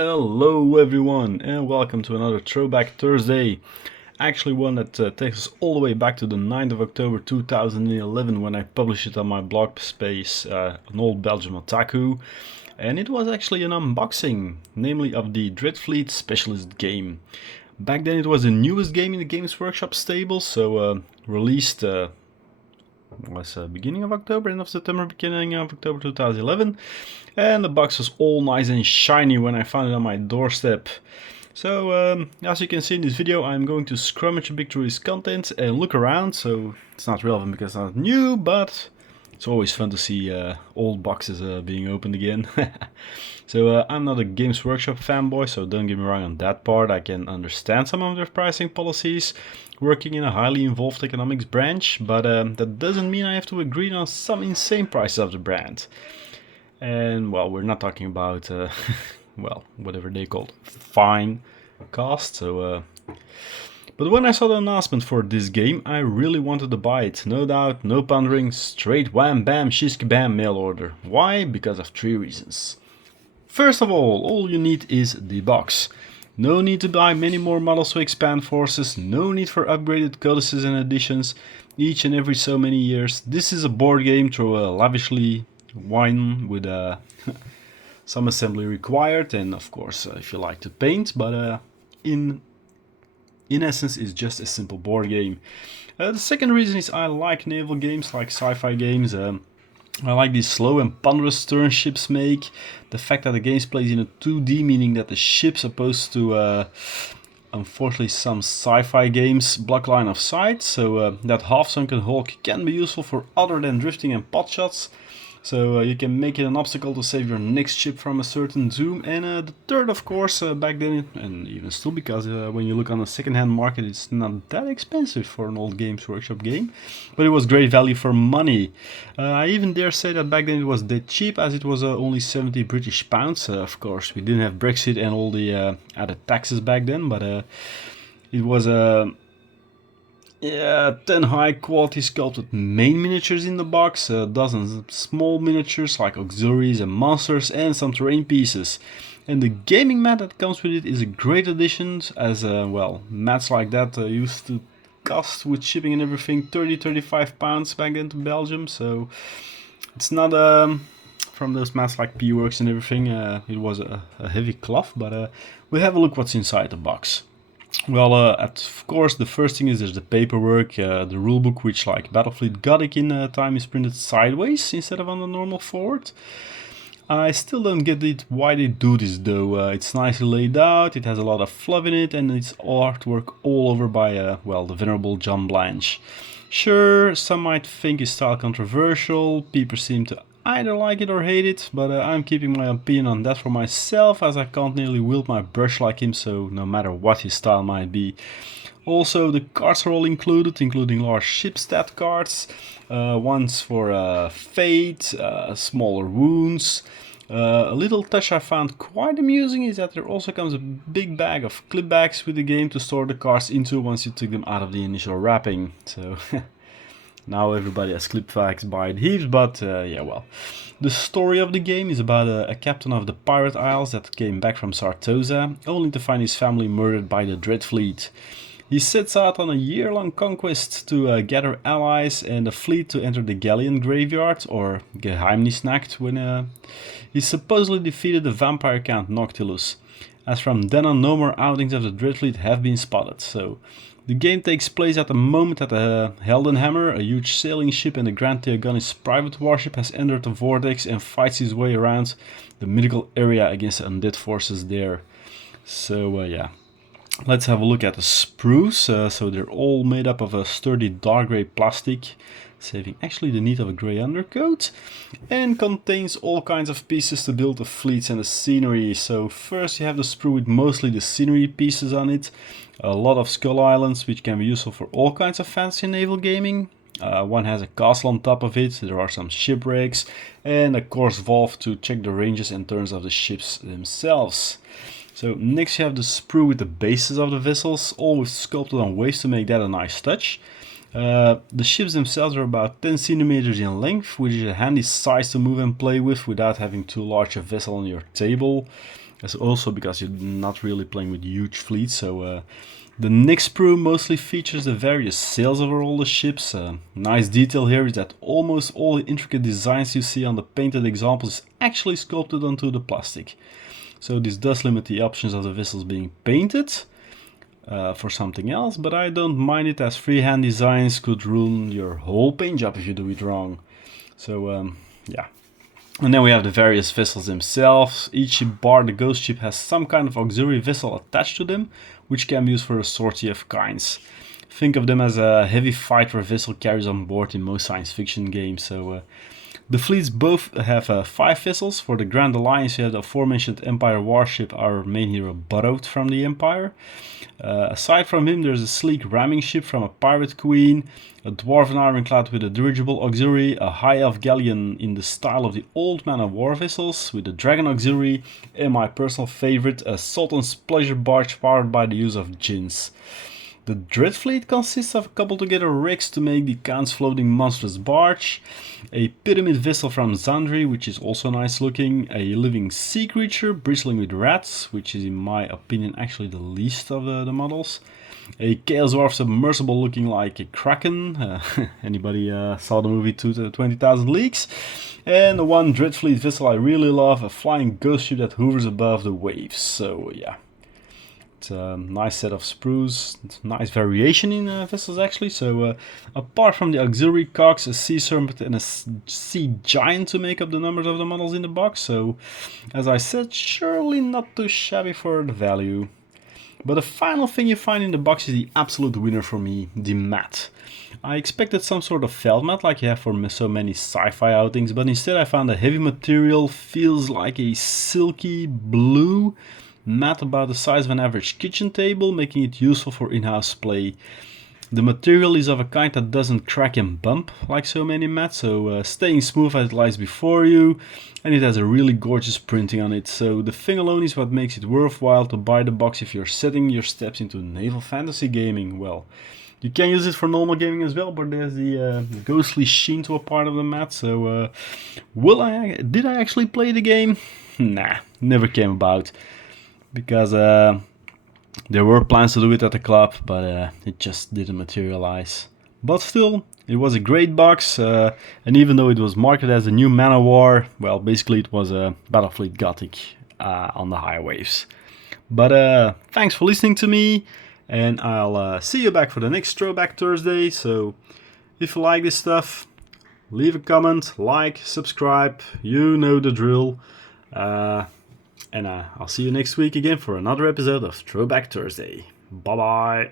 Hello everyone and welcome to another Throwback Thursday. Actually one that takes us all the way back to the 9th of October 2011 when I published it on my blog space, an Old Belgian Otaku. And it was actually an unboxing, namely of the Dreadfleet Specialist game. Back then it was the newest game in the Games Workshop stable, so released was beginning of October, end of September, beginning of October 2011. And the box was all nice and shiny when I found it on my doorstep. So, as you can see in this video, I'm going to scrummage a bit through its contents and look around. So, it's not relevant because it's not new, but it's always fun to see old boxes being opened again. So, I'm not a Games Workshop fanboy, so don't get me wrong on that part. I can understand some of their pricing policies, working in a highly involved economics branch, but that doesn't mean I have to agree on some insane prices of the brand. And, well, we're not talking about, well, whatever they called fine cost, so... But when I saw the announcement for this game, I really wanted to buy it. No doubt, no pondering, straight wham bam shish kebab mail order. Why? Because of 3 reasons. First of all you need is the box. No need to buy many more models to expand forces, no need for upgraded codices and additions each and every so many years. This is a board game through a lavishly wine with some assembly required, and of course if you like to paint, but in essence it's just a simple board game. The second reason is I like naval games, like sci-fi games. I like these slow and ponderous turn ships make. The fact that the game plays in a 2D, meaning that the ship's opposed to, unfortunately, some sci-fi games block line of sight. So that half-sunken hulk can be useful for other than drifting and pot shots. So you can make it an obstacle to save your next ship from a certain zoom. And the third, of course, back then, and even still, because when you look on the second-hand market, it's not that expensive for an old Games Workshop game. But it was great value for money. I even dare say that back then it was that cheap, as it was only 70 British pounds. Of course, we didn't have Brexit and all the added taxes back then, but it was a... 10 high quality sculpted main miniatures in the box, dozens of small miniatures like auxiliaries and monsters, and some terrain pieces. And the gaming mat that comes with it is a great addition, as well, mats like that used to cost, with shipping and everything, 30-35 pounds back then to Belgium. So it's not from those mats like P-Works and everything. It was a heavy cloth, but we'll have a look what's inside the box. Well, of course, the first thing is there's the paperwork, the rulebook, which, like Battlefleet Gothic in time, is printed sideways instead of on the normal forward. I still don't get it why they do this though. It's nicely laid out, it has a lot of fluff in it, and it's artwork all over by, well, the venerable John Blanche. Sure, some might think his style controversial, people seem to either like it or hate it, but I'm keeping my opinion on that for myself, as I can't nearly wield my brush like him, so no matter what his style might be. Also, the cards are all included, including large ship stat cards, ones for fate, smaller wounds. A little touch I found quite amusing is that there also comes a big bag of clip bags with the game to store the cards into once you took them out of the initial wrapping. So now everybody has clip bags by the heaps, but yeah, well. The story of the game is about a captain of the Pirate Isles that came back from Sartosa, only to find his family murdered by the Dreadfleet. He sets out on a year-long conquest to gather allies and a fleet to enter the Galleon Graveyard, or Geheimnisnacht, when he supposedly defeated the vampire Count Noctilus. As from then on, no more outings of the Dreadfleet have been spotted, so the game takes place at the moment that the Heldenhammer, a huge sailing ship and the Grand Theogonis private warship, has entered the vortex and fights his way around the mythical area against the undead forces there. So yeah. Let's have a look at the sprues. So they're all made up of a sturdy dark grey plastic, saving actually the need of a grey undercoat, and contains all kinds of pieces to build the fleets and the scenery. So first you have the sprue with mostly the scenery pieces on it, a lot of skull islands which can be useful for all kinds of fancy naval gaming. One has a castle on top of it, there are some shipwrecks, and a course valve to check the ranges and turns of the ships themselves. So next you have the sprue with the bases of the vessels, always sculpted on waves to make that a nice touch. The ships themselves are about 10 centimeters in length, which is a handy size to move and play with without having too large a vessel on your table. That's also because you're not really playing with huge fleets, so the next sprue mostly features the various sails over all the ships. Nice detail here is that almost all the intricate designs you see on the painted examples is actually sculpted onto the plastic. So this does limit the options of the vessels being painted for something else, but I don't mind it, as freehand designs could ruin your whole paint job if you do it wrong. So yeah. And then we have the various vessels themselves. Each ship bar the ghost ship has some kind of auxiliary vessel attached to them, which can be used for a sortie of kinds. Think of them as a heavy fighter vessel carries on board in most science fiction games. So the fleets both have 5 vessels. For the Grand Alliance you have the aforementioned Empire warship, our main hero borrowed from the Empire. Aside from him there's a sleek ramming ship from a pirate queen, a dwarven ironclad with a dirigible auxiliary, a high elf galleon in the style of the old man of war vessels with a dragon auxiliary, and my personal favorite, a Sultan's pleasure barge powered by the use of djinns. The Dreadfleet consists of a couple together rigs to make the Count's floating monstrous barge, a pyramid vessel from Zandri, which is also nice looking, a living sea creature bristling with rats, which is in my opinion actually the least of the models, a Chaos Dwarf submersible looking like a kraken, anybody saw the movie 20,000 Leagues, and the one Dreadfleet vessel I really love, a flying ghost ship that hovers above the waves. So yeah. It's a nice set of sprues, it's nice variation in vessels actually. So apart from the auxiliary cogs, a sea serpent and a sea giant to make up the numbers of the models in the box. So as I said, surely not too shabby for the value. But the final thing you find in the box is the absolute winner for me, the mat. I expected some sort of felt mat like you have for so many sci-fi outings, but instead I found a heavy material, feels like a silky blue mat about the size of an average kitchen table, making it useful for in-house play. The material is of a kind that doesn't crack and bump like so many mats, so staying smooth as it lies before you, and it has a really gorgeous printing on it. So the thing alone is what makes it worthwhile to buy the box if you're setting your steps into naval fantasy gaming. Well, you can use it for normal gaming as well, but there's the ghostly sheen to a part of the mat. So did I actually play the game? Nah, never came about. Because there were plans to do it at the club, but it just didn't materialize. But still, it was a great box, and even though it was marketed as a new Man of War, well, basically it was a Battlefleet Gothic on the high waves. But thanks for listening to me, and I'll see you back for the next Throwback Thursday. So if you like this stuff, leave a comment, like, subscribe, you know the drill. And I'll see you next week again for another episode of Throwback Thursday. Bye bye.